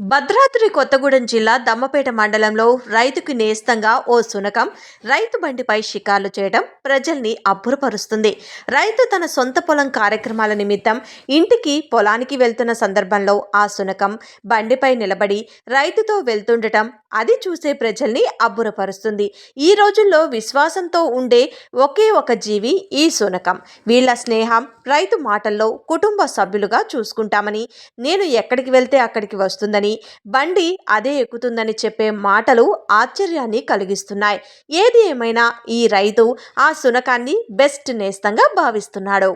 భద్రాద్రి కొత్తగూడెం జిల్లా దమ్మపేట మండలంలో రైతుకు నేస్తంగా ఓ సునకం రైతు బండిపై షికార్లు చేయడం ప్రజల్ని అబ్బురపరుస్తుంది. రైతు తన సొంత పొలం కార్యక్రమాల నిమిత్తం ఇంటికి పొలానికి వెళ్తున్న సందర్భంలో ఆ సునకం బండిపై నిలబడి రైతుతో వెళ్తుండటం అది చూసే ప్రజల్ని అబ్బురపరుస్తుంది. ఈ రోజుల్లో విశ్వాసంతో ఉండే ఒకే ఒక జీవి ఈ సునకం వీళ్ళ స్నేహం రైతు మాటల్లో కుటుంబ సభ్యులుగా చూసుకుంటామని నేను ఎక్కడికి వెళ్తే అక్కడికి వస్తుందని బండి అదే ఎక్కుతుందని చెప్పే మాటలు ఆశ్చర్యాన్ని కలిగిస్తున్నాయి. ఏది ఏమైనా ఈ రైతు ఆ సునకాన్ని బెస్ట్ నేస్తంగా భావిస్తున్నాడు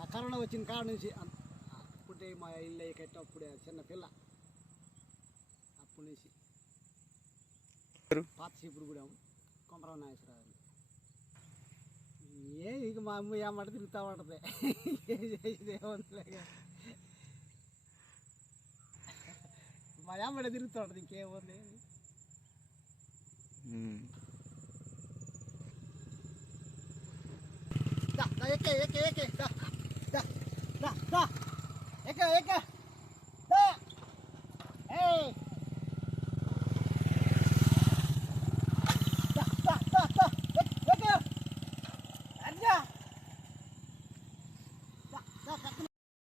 ఆ కరోనా వచ్చిన కాడ నుంచి అప్పుడే మా ఇల్లు కట్టేటప్పుడే చిన్న పిల్ల. అప్పటి నుంచి. పాత చీపుడు కూడా కొమరావు నాగేశ్వరరావు ఏ ఇక మా అమ్మ ఏమంట తిరుగుతూ ఉంటుంది. ఏం చేసేది ఏముందిలే. మా అమ్మడే తిరుగుతూ ఉంటుంది ఇంకేముంది? ఎక్కే ఎక్కే ఎక్కే దా, దా, దా, దా. ఎక్క ఎక్క